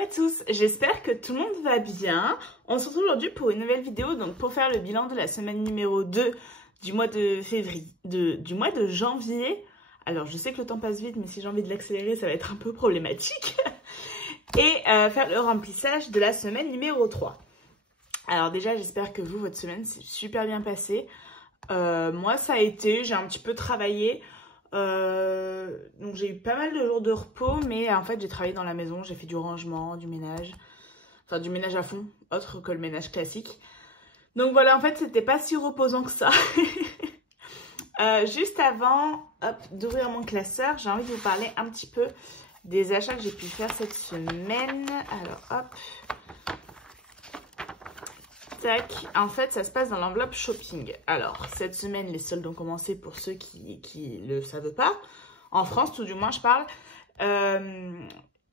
à tous, j'espère que tout le monde va bien. On se retrouve aujourd'hui pour une nouvelle vidéo, donc pour faire le bilan de la semaine numéro 2 du mois de février, du mois de janvier. Alors je sais que le temps passe vite, mais si j'ai envie de l'accélérer, ça va être un peu problématique. Et faire le remplissage de la semaine numéro 3. Alors déjà, j'espère que vous, votre semaine s'est super bien passée. Moi, ça a été, j'ai un petit peu travaillé. Donc j'ai eu pas mal de jours de repos, mais en fait j'ai travaillé dans la maison, j'ai fait du rangement, du ménage, enfin du ménage à fond, autre que le ménage classique. Donc voilà, en fait c'était pas si reposant que ça. Juste avant d'ouvrir mon classeur, j'ai envie de vous parler un petit peu des achats que j'ai pu faire cette semaine. Alors hop, tac, en fait ça se passe dans l'enveloppe shopping. Alors cette semaine les soldes ont commencé pour ceux qui le savent pas, en France tout du moins je parle.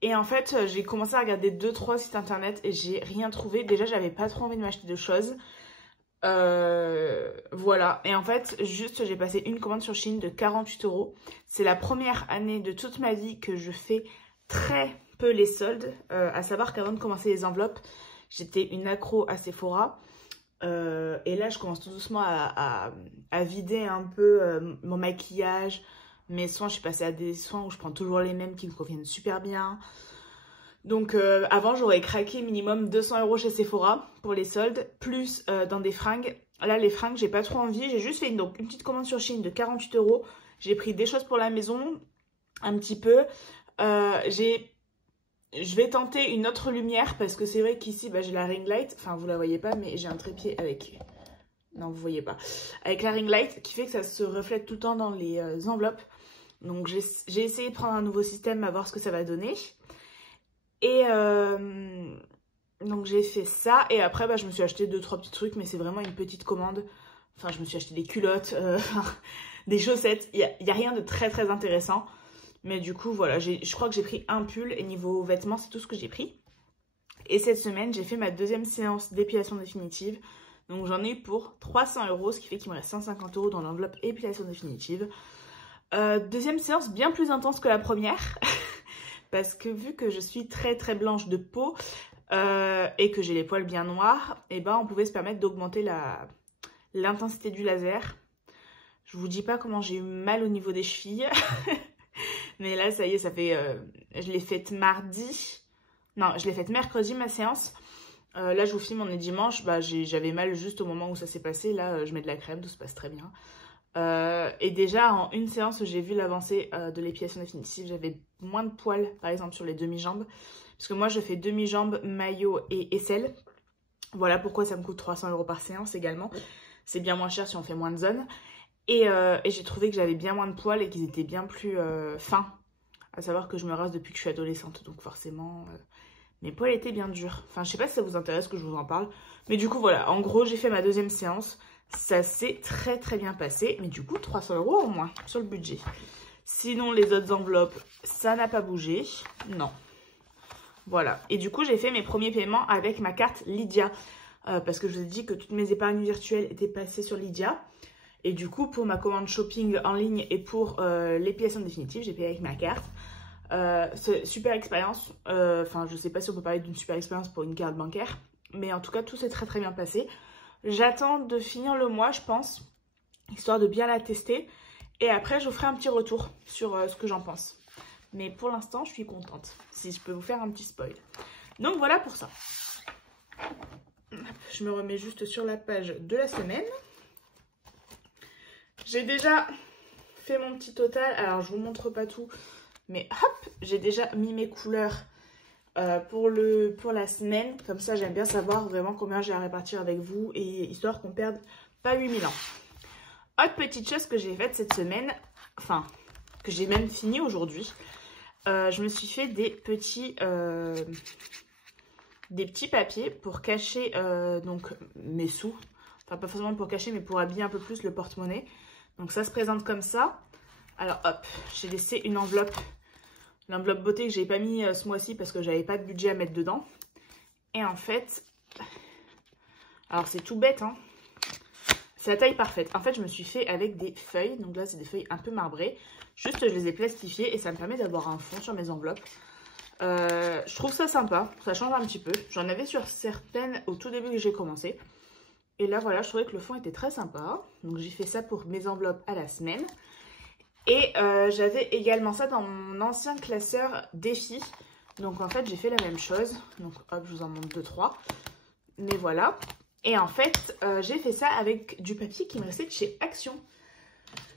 Et en fait j'ai commencé à regarder 2-3 sites internet et j'ai rien trouvé. Déjà j'avais pas trop envie de m'acheter de choses. Voilà, et en fait juste j'ai passé une commande sur Shein de 48 €. C'est la première année de toute ma vie que je fais très peu les soldes, à savoir qu'avant de commencer les enveloppes j'étais une accro à Sephora, et là je commence tout doucement à vider un peu mon maquillage, mes soins. Je suis passée à des soins où je prends toujours les mêmes qui me conviennent super bien. Donc avant j'aurais craqué minimum 200 € chez Sephora pour les soldes, plus dans des fringues. Là les fringues j'ai pas trop envie, j'ai juste fait une petite commande sur Shein de 48 €. J'ai pris des choses pour la maison, un petit peu. Je vais tenter une autre lumière parce que c'est vrai qu'ici j'ai la ring light, enfin vous la voyez pas mais j'ai un trépied avec, non vous voyez pas, avec la ring light qui fait que ça se reflète tout le temps dans les enveloppes. Donc j'ai essayé de prendre un nouveau système à voir ce que ça va donner. Et donc j'ai fait ça et après je me suis acheté 2-3 petits trucs, mais c'est vraiment une petite commande. Enfin je me suis acheté des culottes, des chaussettes, il y a rien de très intéressant. Mais du coup voilà, je crois que j'ai pris un pull et niveau vêtements c'est tout ce que j'ai pris. Et cette semaine j'ai fait ma deuxième séance d'épilation définitive. Donc j'en ai eu pour 300 €, ce qui fait qu'il me reste 150 € dans l'enveloppe épilation définitive. Deuxième séance bien plus intense que la première. Parce que vu que je suis très blanche de peau et que j'ai les poils bien noirs, et on pouvait se permettre d'augmenter l'intensité du laser. Je vous dis pas comment j'ai eu mal au niveau des chevilles. Mais là ça y est, ça fait, je l'ai faite mardi. Non, je l'ai faite mercredi ma séance. Là je vous filme, on est dimanche, j'avais mal juste au moment où ça s'est passé. Là je mets de la crème, tout se passe très bien. Et déjà en une séance j'ai vu l'avancée de l'épilation définitive. J'avais moins de poils par exemple sur les demi-jambes, parce que moi je fais demi-jambes, maillot et aisselle. Voilà pourquoi ça me coûte 300 € par séance également. C'est bien moins cher si on fait moins de zones. Et j'ai trouvé que j'avais bien moins de poils et qu'ils étaient bien plus fins. À savoir que je me rase depuis que je suis adolescente, donc forcément mes poils étaient bien durs. Enfin je sais pas si ça vous intéresse que je vous en parle, mais du coup voilà, en gros j'ai fait ma deuxième séance. Ça s'est très bien passé, mais du coup 300 € au moins sur le budget. Sinon les autres enveloppes, ça n'a pas bougé, non. Voilà, et du coup j'ai fait mes premiers paiements avec ma carte Lydia. Parce que je vous ai dit que toutes mes épargnes virtuelles étaient passées sur Lydia. Et du coup pour ma commande shopping en ligne et pour l'épilation définitive, j'ai payé avec ma carte. C'est super expérience, enfin je sais pas si on peut parler d'une super expérience pour une carte bancaire, mais en tout cas tout s'est très bien passé. J'attends de finir le mois, je pense, histoire de bien la tester. Et après, je vous ferai un petit retour sur ce que j'en pense. Mais pour l'instant, je suis contente, si je peux vous faire un petit spoil. Donc voilà pour ça. Je me remets juste sur la page de la semaine. J'ai déjà fait mon petit total. Alors, je vous montre pas tout, mais hop, j'ai déjà mis mes couleurs pour la semaine. Comme ça j'aime bien savoir vraiment combien j'ai à répartir avec vous, et histoire qu'on perde pas 8000 ans. Autre petite chose que j'ai faite cette semaine, enfin que j'ai même fini aujourd'hui, je me suis fait des petits papiers pour cacher donc mes sous. Enfin pas forcément pour cacher, mais pour habiller un peu plus le porte-monnaie. Donc ça se présente comme ça. Alors hop, j'ai laissé une enveloppe. L'enveloppe beauté que j'ai pas mis ce mois-ci parce que j'avais pas de budget à mettre dedans. Et en fait, alors c'est tout bête, hein. C'est la taille parfaite. En fait, je me suis fait avec des feuilles. Donc là, c'est des feuilles un peu marbrées. Juste, je les ai plastifiées et ça me permet d'avoir un fond sur mes enveloppes. Je trouve ça sympa, ça change un petit peu. J'en avais sur certaines au tout début que j'ai commencé. Et là, voilà, je trouvais que le fond était très sympa. Donc, j'ai fait ça pour mes enveloppes à la semaine. Et j'avais également ça dans mon ancien classeur défi. Donc, en fait, j'ai fait la même chose. Donc, hop, je vous en montre 2-3. Mais voilà. Et en fait, j'ai fait ça avec du papier qui me restait de chez Action.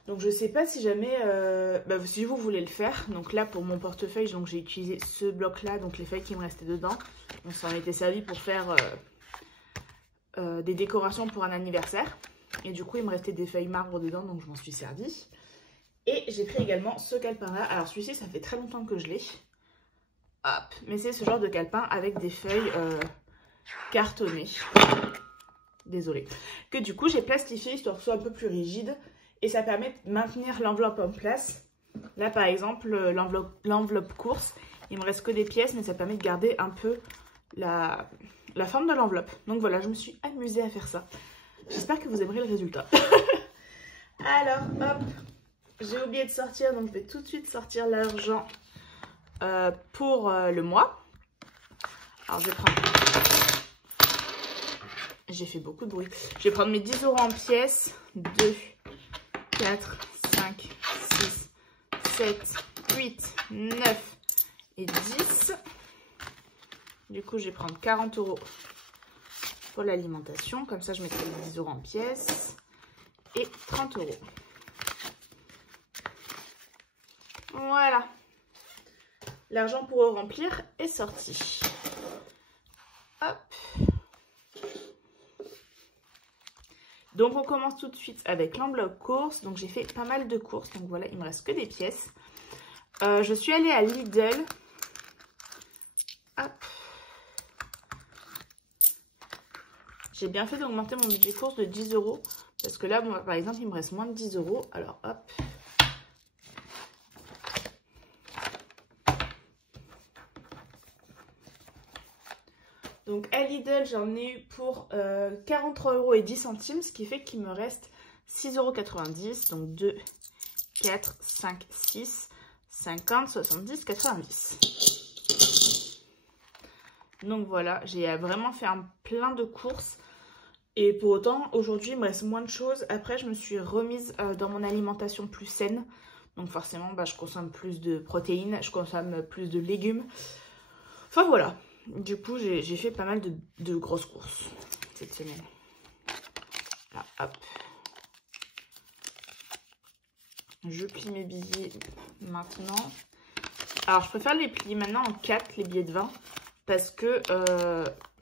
Donc, je ne sais pas si jamais, si vous voulez le faire. Donc là, pour mon portefeuille, j'ai utilisé ce bloc-là, donc les feuilles qui me restaient dedans. Donc, ça en était servi pour faire des décorations pour un anniversaire. Et du coup, il me restait des feuilles marbre dedans, donc je m'en suis servi. Et j'ai pris également ce calepin-là. Alors, celui-ci, ça fait très longtemps que je l'ai. Hop, mais c'est ce genre de calepin avec des feuilles cartonnées. Désolée. Que du coup, j'ai plastifié histoire que ce soit un peu plus rigide. Et ça permet de maintenir l'enveloppe en place. Là, par exemple, l'enveloppe course, il me reste que des pièces, mais ça permet de garder un peu la forme de l'enveloppe. Donc voilà, je me suis amusée à faire ça. J'espère que vous aimerez le résultat. Alors, hop, j'ai oublié de sortir, donc je vais tout de suite sortir l'argent pour le mois. Alors, je vais prendre... J'ai fait beaucoup de bruit. Je vais prendre mes 10 € en pièces. 2, 4, 5, 6, 7, 8, 9 et 10. Du coup, je vais prendre 40 € pour l'alimentation. Comme ça, je mettrai les 10 € en pièces. Et 30 €. Voilà. L'argent pour remplir est sorti. Hop. Donc, on commence tout de suite avec l'enveloppe course. Donc, j'ai fait pas mal de courses. Donc, voilà, il me reste que des pièces. Je suis allée à Lidl. Hop. J'ai bien fait d'augmenter mon budget course de 10 €. Parce que là, bon, par exemple, il me reste moins de 10 €. Alors, hop. Donc, à Lidl, j'en ai eu pour 43,10 €, ce qui fait qu'il me reste 6,90 €. Donc, 2, 4, 5, 6, 50, 70, 90. Donc, voilà, j'ai vraiment fait un plein de courses. Et pour autant, aujourd'hui, il me reste moins de choses. Après, je me suis remise dans mon alimentation plus saine. Donc, forcément, je consomme plus de protéines, je consomme plus de légumes. Enfin, voilà. Du coup, j'ai fait pas mal de grosses courses cette semaine. Là, hop. Je plie mes billets maintenant. Alors, je préfère les plier maintenant en 4, les billets de 20. Parce que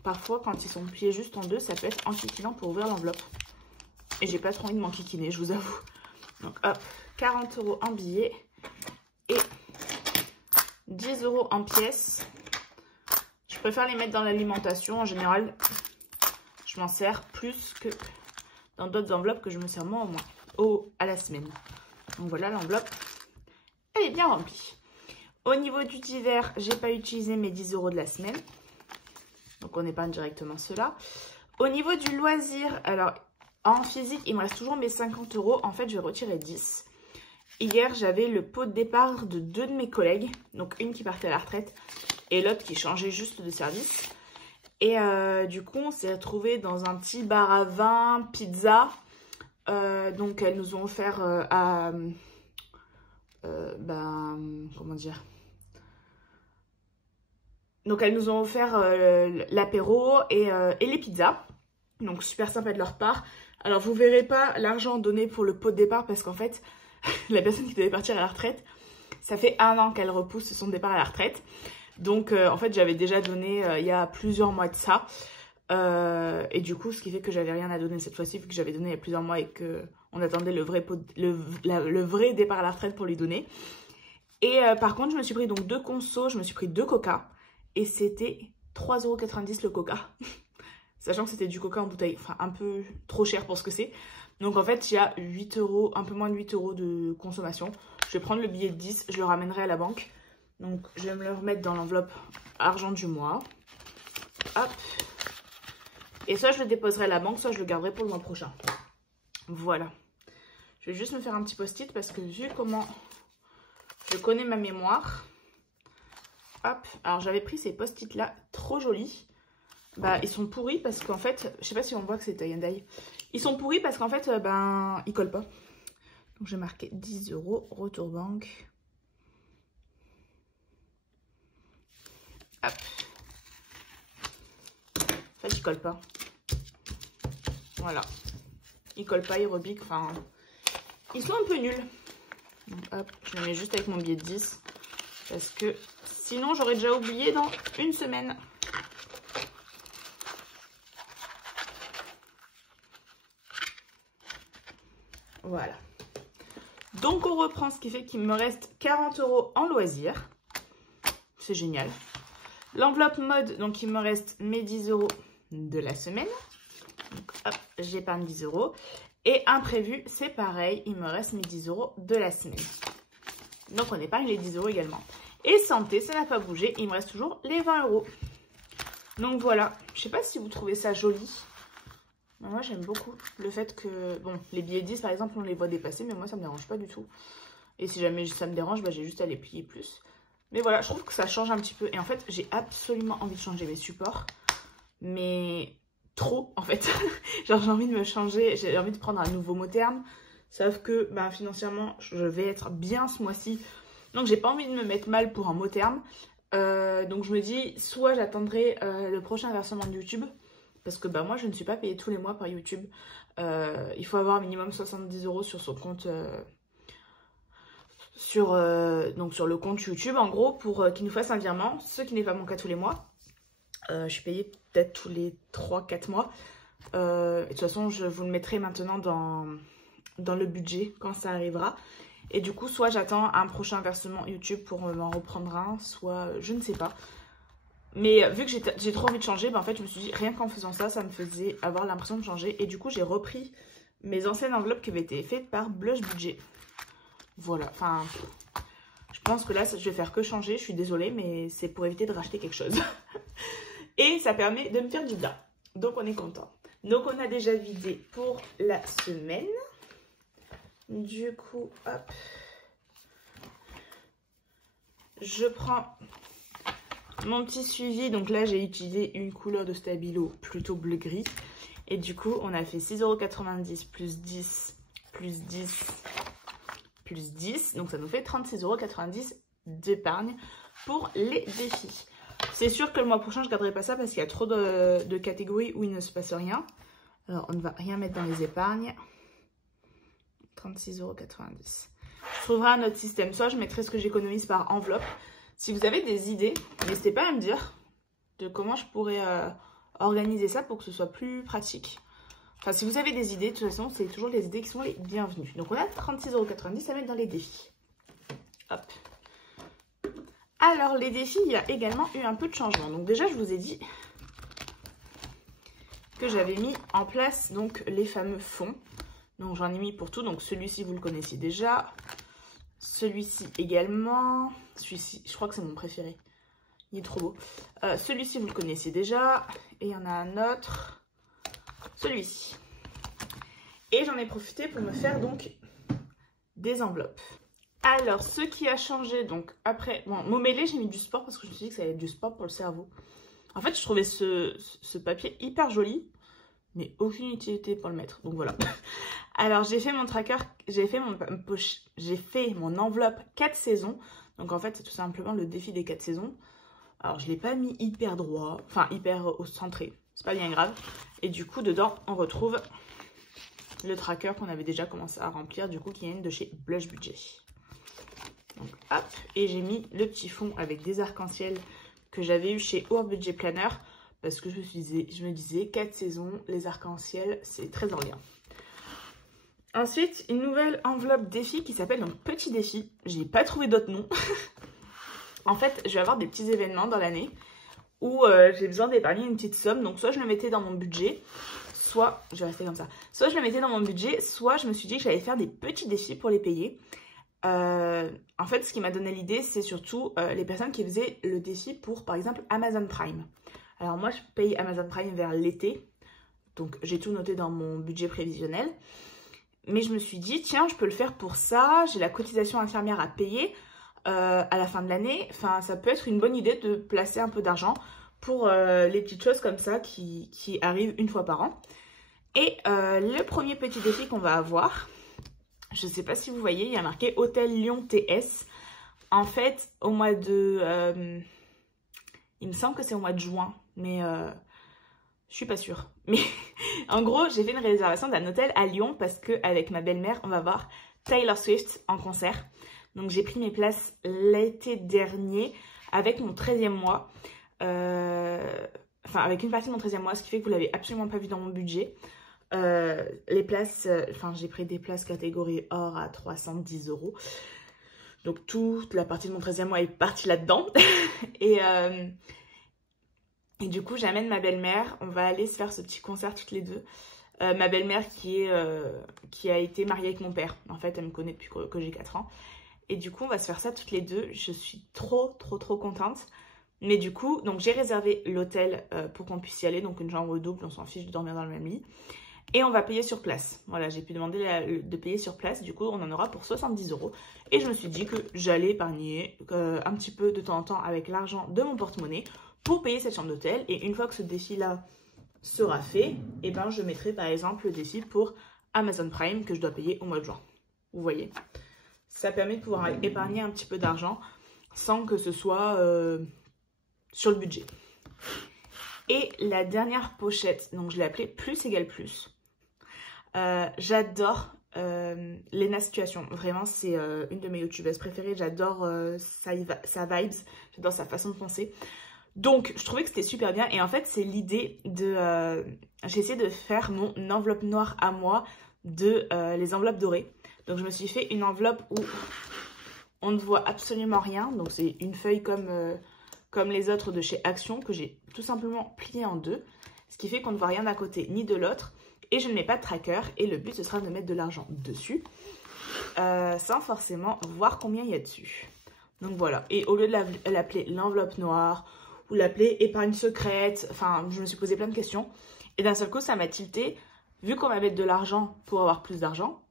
parfois, quand ils sont pliés juste en 2, ça peut être enquiquinant pour ouvrir l'enveloppe. Et j'ai pas trop envie de m'enquiquiner, je vous avoue. Donc, hop, 40 € en billets et 10 € en pièces. Je préfère les mettre dans l'alimentation. En général, je m'en sers plus que dans d'autres enveloppes que je me sers moins à la semaine. Donc voilà, l'enveloppe, elle est bien remplie. Au niveau du divers, j'ai pas utilisé mes 10 € de la semaine. Donc on épargne directement cela. Au niveau du loisir, alors en physique, il me reste toujours mes 50 €. En fait, je vais retirer 10. Hier, j'avais le pot de départ de 2 de mes collègues. Donc une qui partait à la retraite et l'autre qui changeait juste de service. Et du coup, on s'est retrouvés dans un petit bar à vin, pizza. Donc, elles nous ont offert comment dire? Donc, elles nous ont offert l'apéro et les pizzas. Donc, super sympa de leur part. Alors, vous verrez pas l'argent donné pour le pot de départ parce qu'en fait, la personne qui devait partir à la retraite, ça fait 1 an qu'elle repousse son départ à la retraite. Donc, en fait, j'avais déjà donné il y a plusieurs mois de ça. Et du coup, ce qui fait que j'avais rien à donner cette fois-ci, vu que j'avais donné il y a plusieurs mois et qu'on attendait le vrai départ à la retraite pour lui donner. Et par contre, je me suis pris donc 2 consos, je me suis pris 2 coca. Et c'était 3,90 € le coca. Sachant que c'était du coca en bouteille, enfin un peu trop cher pour ce que c'est. Donc en fait, il y a 8 €, un peu moins de 8 € de consommation. Je vais prendre le billet de 10, je le ramènerai à la banque. Donc, je vais me le remettre dans l'enveloppe argent du mois. Hop. Et soit je le déposerai à la banque, soit je le garderai pour le mois prochain. Voilà. Je vais juste me faire un petit post-it parce que vu comment je connais ma mémoire, hop. Alors j'avais pris ces post-it là, trop jolis. Bah ils sont pourris parce qu'en fait, je sais pas si on voit que c'est tie and dye. Ils sont pourris parce qu'en fait, ben ils collent pas. Donc j'ai marqué 10 €, retour banque. Hop. En fait, ils collent pas. Voilà. Ils collent pas, ils rebiquent. Enfin, ils sont un peu nuls. Donc hop, je les mets juste avec mon billet de 10. Parce que sinon, j'aurais déjà oublié dans une semaine. Voilà. Donc on reprend, ce qui fait qu'il me reste 40 € en loisirs. C'est génial. L'enveloppe mode, donc il me reste mes 10 € de la semaine. Donc hop, j'épargne 10 €. Et imprévu, c'est pareil, il me reste mes 10 € de la semaine. Donc on épargne les 10 € également. Et santé, ça n'a pas bougé, il me reste toujours les 20 €. Donc voilà, je sais pas si vous trouvez ça joli. Mais moi j'aime beaucoup le fait que, bon, les billets 10 par exemple, on les voit dépasser, mais moi ça me dérange pas du tout. Et si jamais ça me dérange, bah, j'ai juste à les plier plus. Mais voilà, je trouve que ça change un petit peu. Et en fait, j'ai absolument envie de changer mes supports. Mais trop, en fait. Genre, j'ai envie de me changer, j'ai envie de prendre un nouveau mot terme. Sauf que, bah, financièrement, je vais être bien ce mois-ci. Donc, j'ai pas envie de me mettre mal pour un mot terme. Donc, je me dis, soit j'attendrai le prochain versement de YouTube. Parce que bah, moi, je ne suis pas payée tous les mois par YouTube. Il faut avoir minimum 70 € sur son compte... donc sur le compte YouTube en gros pour qu'il nous fasse un virement, ce qui n'est pas mon cas tous les mois. Je suis payée peut-être tous les 3-4 mois. Et de toute façon je vous le mettrai maintenant dans le budget quand ça arrivera. Et du coup soit j'attends un prochain versement YouTube pour m'en reprendre un, soit je ne sais pas. Mais vu que j'ai trop envie de changer, bah en fait je me suis dit rien qu'en faisant ça, ça me faisait avoir l'impression de changer. Et du coup j'ai repris mes anciennes enveloppes qui avaient été faites par Blush Budget. Voilà, enfin, je pense que là, je vais faire que changer. Je suis désolée, mais c'est pour éviter de racheter quelque chose. Et ça permet de me faire du bien. Donc, on est content. Donc, on a déjà vidé pour la semaine. Du coup, hop. Je prends mon petit suivi. Donc là, j'ai utilisé une couleur de Stabilo plutôt bleu-gris. Et du coup, on a fait 6,90 € plus 10, plus 10... plus 10, donc ça nous fait 36,90 € d'épargne pour les défis. C'est sûr que le mois prochain, je ne garderai pas ça parce qu'il y a trop de catégories où il ne se passe rien. Alors, on ne va rien mettre dans les épargnes. 36,90 €. Je trouverai un autre système. Soit je mettrai ce que j'économise par enveloppe. Si vous avez des idées, n'hésitez pas à me dire de comment je pourrais organiser ça pour que ce soit plus pratique. Enfin, si vous avez des idées, de toute façon, c'est toujours les idées qui sont les bienvenues. Donc, on a 36,90 € à mettre dans les défis. Hop. Alors, les défis, il y a également eu un peu de changement. Donc, déjà, je vous ai dit que j'avais mis en place donc les fameux fonds. Donc, j'en ai mis pour tout. Donc, celui-ci, vous le connaissiez déjà. Celui-ci également. Celui-ci, je crois que c'est mon préféré. Il est trop beau. Celui-ci, vous le connaissiez déjà. Et il y en a un autre. Celui-ci. Et j'en ai profité pour me faire donc des enveloppes. Alors, ce qui a changé, donc après, bon, mot mêlé, j'ai mis du sport parce que je me suis dit que ça allait être du sport pour le cerveau. En fait, je trouvais ce papier hyper joli, mais aucune utilité pour le mettre. Donc voilà. Alors, j'ai fait mon tracker, j'ai fait mon enveloppe 4 saisons. Donc en fait, c'est tout simplement le défi des 4 saisons. Alors, je ne l'ai pas mis hyper droit, enfin hyper au centré. C'est pas bien grave. Et du coup, dedans, on retrouve le tracker qu'on avait déjà commencé à remplir, du coup, qui vient de chez Blush Budget. Donc, hop. Et j'ai mis le petit fond avec des arcs-en-ciel que j'avais eu chez Our Budget Planner. Parce que je me disais 4 saisons, les arcs-en-ciel, c'est très en lien. Ensuite, une nouvelle enveloppe défi qui s'appelle donc Petit Défi. J'ai pas trouvé d'autre nom. En fait, je vais avoir des petits événements dans l'année où j'ai besoin d'épargner une petite somme. Donc soit je le mettais dans mon budget, soit, je vais rester comme ça, soit je le mettais dans mon budget, soit je me suis dit que j'allais faire des petits défis pour les payer. En fait, ce qui m'a donné l'idée, c'est surtout les personnes qui faisaient le défi pour, par exemple, Amazon Prime. Alors moi, je paye Amazon Prime vers l'été, donc j'ai tout noté dans mon budget prévisionnel. Mais je me suis dit, tiens, je peux le faire pour ça, j'ai la cotisation infirmière à payer. à la fin de l'année, enfin ça peut être une bonne idée de placer un peu d'argent pour les petites choses comme ça qui arrivent une fois par an. Et le premier petit défi qu'on va avoir, je ne sais pas si vous voyez, il y a marqué Hôtel Lyon TS. En fait, au mois de... il me semble que c'est au mois de juin, mais je suis pas sûre. Mais en gros, j'ai fait une réservation d'un hôtel à Lyon parce qu'avec ma belle-mère, on va voir Taylor Swift en concert. Donc j'ai pris mes places l'été dernier avec mon 13e mois. Enfin, avec une partie de mon 13e mois, ce qui fait que vous l'avez absolument pas vu dans mon budget. Les places, enfin j'ai pris des places catégorie or à 310 €. Donc toute la partie de mon 13e mois est partie là-dedans. et du coup j'amène ma belle-mère, on va aller se faire ce petit concert toutes les deux. Ma belle-mère qui a été mariée avec mon père. En fait elle me connaît depuis que j'ai 4 ans. Et du coup on va se faire ça toutes les deux. Je suis trop contente. Mais du coup, donc j'ai réservé l'hôtel pour qu'on puisse y aller. Donc une chambre double, on s'en fiche de dormir dans le même lit. Et on va payer sur place. Voilà, j'ai pu demander de payer sur place. Du coup, on en aura pour 70 €. Et je me suis dit que j'allais épargner un petit peu de temps en temps avec l'argent de mon porte-monnaie pour payer cette chambre d'hôtel. Et une fois que ce défi-là sera fait, eh ben, je mettrai par exemple le défi pour Amazon Prime que je dois payer au mois de juin. Vous voyez, ça permet de pouvoir épargner un petit peu d'argent sans que ce soit sur le budget. Et la dernière pochette, donc je l'ai appelée Plus égale plus. J'adore Lena Situation. Vraiment, c'est une de mes youtubeuses préférées. J'adore sa vibes. J'adore sa façon de penser. Donc, je trouvais que c'était super bien. Et en fait, c'est l'idée de... j'ai essayé de faire mon enveloppe noire à moi de les enveloppes dorées. Donc, je me suis fait une enveloppe où on ne voit absolument rien. Donc, c'est une feuille comme les autres de chez Action que j'ai tout simplement pliée en deux. Ce qui fait qu'on ne voit rien d'un côté ni de l'autre. Et je ne mets pas de tracker. Et le but, ce sera de mettre de l'argent dessus. Sans forcément voir combien il y a dessus. Donc voilà. Et au lieu de l'appeler l'enveloppe noire ou l'appeler épargne secrète, enfin, je me suis posé plein de questions. Et d'un seul coup, ça m'a tilté. Vu qu'on va mettre de l'argent pour avoir plus d'argent.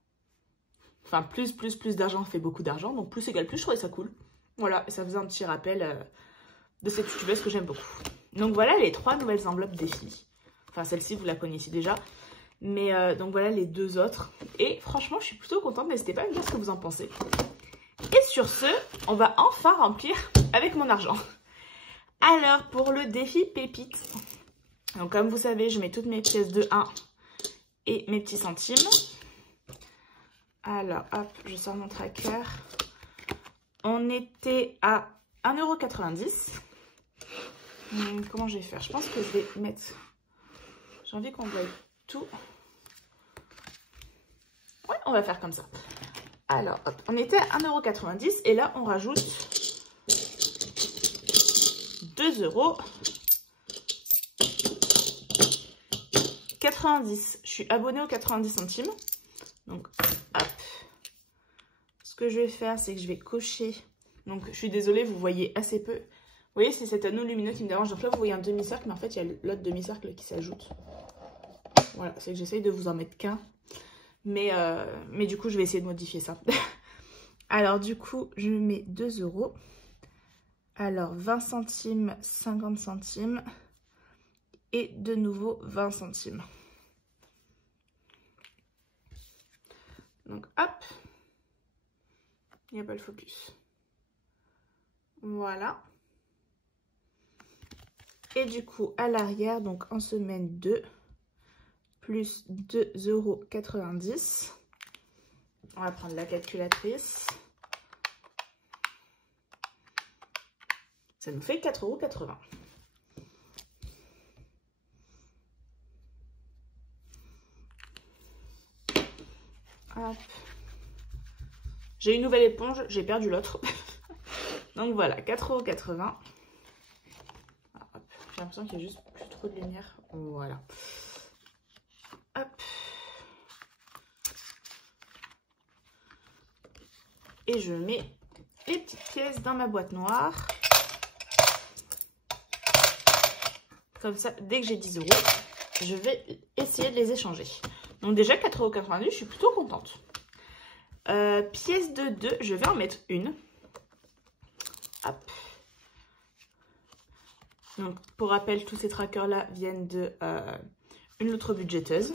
Enfin, plus d'argent fait beaucoup d'argent. Donc plus égale plus, je trouvais ça cool. Voilà. Et ça faisait un petit rappel de cette youtubeuse que j'aime beaucoup. Donc voilà les 3 nouvelles enveloppes défi. Enfin, celle-ci, vous la connaissiez déjà. Mais donc voilà les 2 autres. Et franchement, je suis plutôt contente. N'hésitez pas à me dire ce que vous en pensez. Et sur ce, on va enfin remplir avec mon argent. Alors, pour le défi pépite. Donc, comme vous savez, je mets toutes mes pièces de 1 et mes petits centimes. Alors, hop, je sors mon tracker. On était à 1,90 €. Comment je vais faire? Je pense que je vais mettre... J'ai envie qu'on voie tout. Ouais, on va faire comme ça. Alors, hop, on était à 1,90 € et là, on rajoute 2 €. 90. Je suis abonnée aux 90 centimes. Donc, hop. Ce que je vais faire, c'est que je vais cocher. Donc, je suis désolée, vous voyez assez peu. Vous voyez, c'est cet anneau lumineux qui me dérange. Donc là, vous voyez un demi-cercle, mais en fait, il y a l'autre demi-cercle qui s'ajoute. Voilà, c'est que j'essaye de vous en mettre qu'un. Mais du coup, je vais essayer de modifier ça. Alors, du coup, je mets 2 €. Alors, 20 centimes, 50 centimes. Et de nouveau, 20 centimes. Donc, hop. Il n'y a pas le focus. Voilà. Et du coup, à l'arrière, donc en semaine 2, plus 2,90 €. On va prendre la calculatrice. Ça nous fait 4,80 €. Hop. J'ai une nouvelle éponge, j'ai perdu l'autre. Donc voilà, 4,80 €. J'ai l'impression qu'il y a juste plus trop de lumière. Voilà. Hop. Et je mets les petites pièces dans ma boîte noire. Comme ça, dès que j'ai 10 €, je vais essayer de les échanger. Donc déjà, 4,90 €, je suis plutôt contente. Pièce de 2, je vais en mettre une. Donc, pour rappel, tous ces trackers-là viennent de une autre budgéteuse.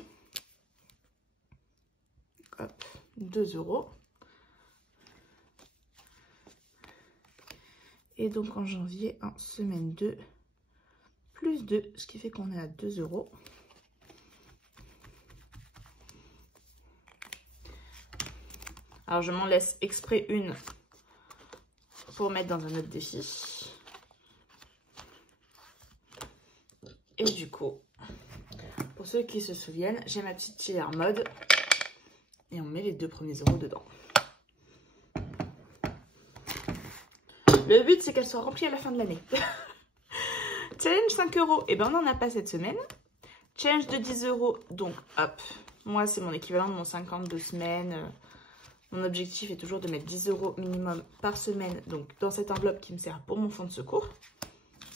Hop, 2 €. Et donc, en janvier, en semaine 2, plus 2, ce qui fait qu'on est à 2 €. Alors, je m'en laisse exprès une pour mettre dans un autre défi. Et du coup, pour ceux qui se souviennent, j'ai ma petite tire mode et on met les 2 premiers euros dedans. Le but, c'est qu'elle soit remplie à la fin de l'année. Challenge 5 €, et ben on n'en a pas cette semaine. Challenge de 10 €, donc hop, moi c'est mon équivalent de mon 52 semaines. Mon objectif est toujours de mettre 10 € minimum par semaine, donc dans cette enveloppe qui me sert pour mon fonds de secours,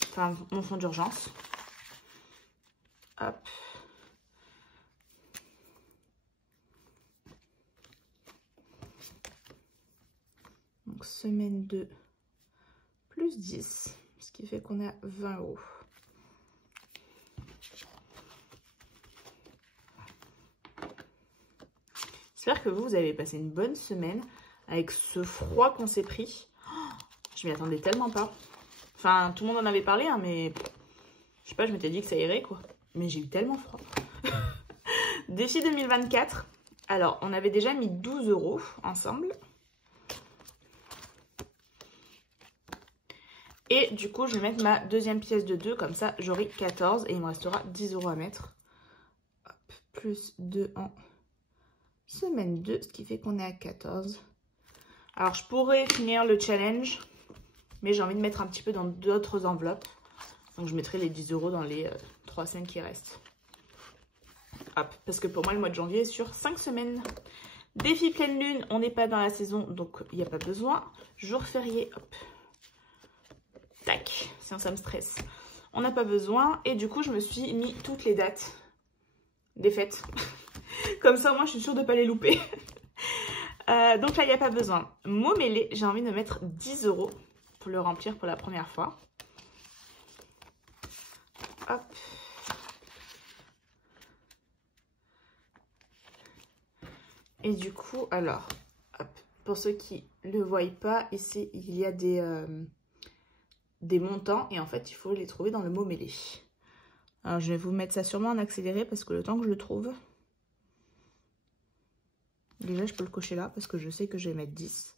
enfin mon fonds d'urgence. Hop. Donc semaine 2 plus 10, ce qui fait qu'on est à 20 €. J'espère que vous avez passé une bonne semaine avec ce froid qu'on s'est pris. Oh, je m'y attendais tellement pas. Enfin, tout le monde en avait parlé, hein, mais je sais pas, je m'étais dit que ça irait, quoi. Mais j'ai eu tellement froid. Défi 2024. Alors, on avait déjà mis 12 € ensemble. Et du coup, je vais mettre ma deuxième pièce de 2. Comme ça, j'aurai 14 et il me restera 10 € à mettre. Hop, plus 2 en semaine 2, ce qui fait qu'on est à 14. Alors, je pourrais finir le challenge, mais j'ai envie de mettre un petit peu dans d'autres enveloppes. Donc, je mettrai les 10 € dans les 3 semaines qui restent. Hop, parce que pour moi, le mois de janvier est sur 5 semaines. Défi pleine lune, on n'est pas dans la saison, donc il n'y a pas besoin. Jour férié, hop. Tac, sinon ça me stresse. On n'a pas besoin. Et du coup, je me suis mis toutes les dates des fêtes. Comme ça, moi, je suis sûre de ne pas les louper. Donc là, il n'y a pas besoin. Mot mêlé, j'ai envie de mettre 10 € pour le remplir pour la première fois. Hop. Et du coup, alors, hop, pour ceux qui ne le voient pas, ici, il y a des montants. Et en fait, il faut les trouver dans le mot mêlé. Alors, je vais vous mettre ça sûrement en accéléré parce que le temps que je le trouve... Déjà, je peux le cocher là parce que je sais que je vais mettre 10.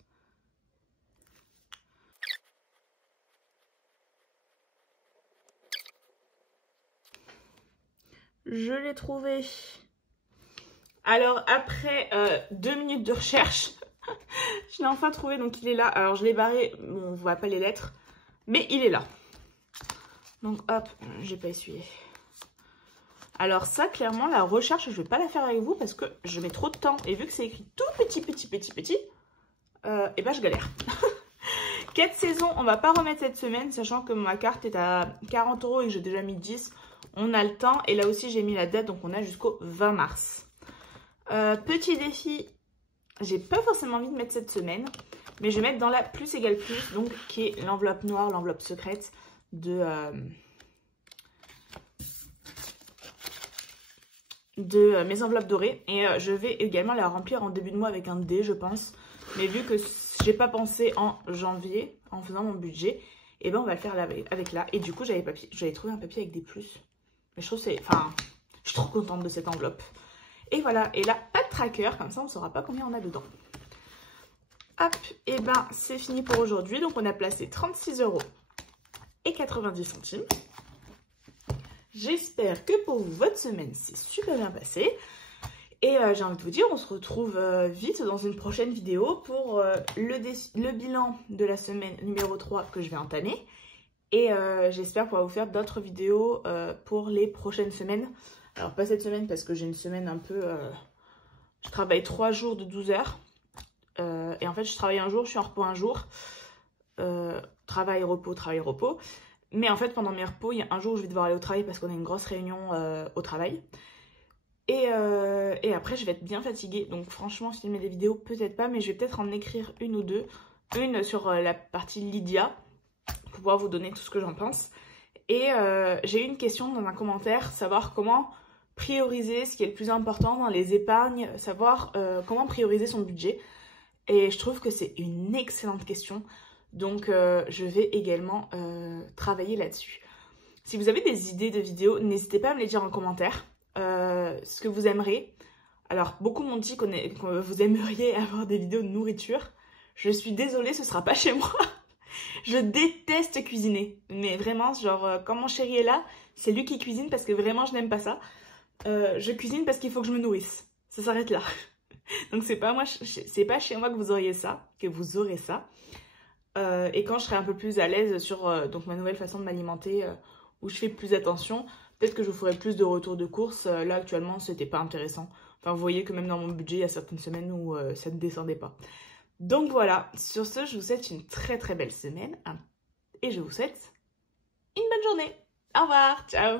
Je l'ai trouvé. Alors, après 2 minutes de recherche, je l'ai enfin trouvé. Donc, il est là. Alors, je l'ai barré. Bon, on ne voit pas les lettres. Mais il est là. Donc, hop, j'ai pas essuyé. Alors ça, clairement, la recherche, je ne vais pas la faire avec vous parce que je mets trop de temps. Et vu que c'est écrit tout petit, et ben je galère. 4 saisons, on va pas remettre cette semaine, sachant que ma carte est à 40 € et que j'ai déjà mis 10. On a le temps. Et là aussi, j'ai mis la date, donc on a jusqu'au 20 mars. Petit défi, j'ai pas forcément envie de mettre cette semaine. Mais je vais mettre dans la plus égale plus, donc qui est l'enveloppe noire, l'enveloppe secrète de mes enveloppes dorées. Et je vais également la remplir en début de mois avec un dé, je pense. Mais vu que j'ai pas pensé en janvier, en faisant mon budget, et ben on va le faire avec là. Et du coup, j'avais trouvé un papier avec des plus. Mais je trouve c'est... Enfin, je suis trop contente de cette enveloppe. Et voilà, et là, pas de tracker, comme ça on ne saura pas combien on a dedans. Hop, et ben c'est fini pour aujourd'hui. Donc on a placé 36 € et 90 centimes. J'espère que pour vous, votre semaine s'est super bien passée. Et j'ai envie de vous dire, on se retrouve vite dans une prochaine vidéo pour le bilan de la semaine numéro 3 que je vais entamer. Et j'espère pouvoir vous faire d'autres vidéos pour les prochaines semaines. Alors pas cette semaine parce que j'ai une semaine un peu... je travaille 3 jours de 12 heures. Et en fait, je travaille un jour, je suis en repos un jour. Travail, repos. Mais en fait, pendant mes repos, il y a un jour où je vais devoir aller au travail parce qu'on a une grosse réunion au travail. Et après, je vais être bien fatiguée. Donc franchement, filmer des vidéos, peut-être pas. Mais je vais peut-être en écrire une ou deux. Une sur la partie Lydia, pour pouvoir vous donner tout ce que j'en pense. Et j'ai eu une question dans un commentaire, savoir comment prioriser ce qui est le plus important dans les épargnes, savoir comment prioriser son budget. Et je trouve que c'est une excellente question. Donc je vais également travailler là-dessus. Si vous avez des idées de vidéos, n'hésitez pas à me les dire en commentaire. Ce que vous aimeriez. Alors, beaucoup m'ont dit que vous aimeriez avoir des vidéos de nourriture. Je suis désolée, ce sera pas chez moi. Je déteste cuisiner. Mais vraiment, genre, quand mon chéri est là, c'est lui qui cuisine parce que vraiment, je n'aime pas ça. Je cuisine parce qu'il faut que je me nourrisse. Ça s'arrête là. Donc, c'est pas chez moi que vous aurez ça. Et quand je serai un peu plus à l'aise sur donc ma nouvelle façon de m'alimenter, où je fais plus attention, peut-être que je vous ferai plus de retours de courses. Là, actuellement, c'était pas intéressant. Enfin, vous voyez que même dans mon budget, il y a certaines semaines où ça ne descendait pas. Donc voilà, sur ce, je vous souhaite une très très belle semaine. Et je vous souhaite une bonne journée. Au revoir, ciao.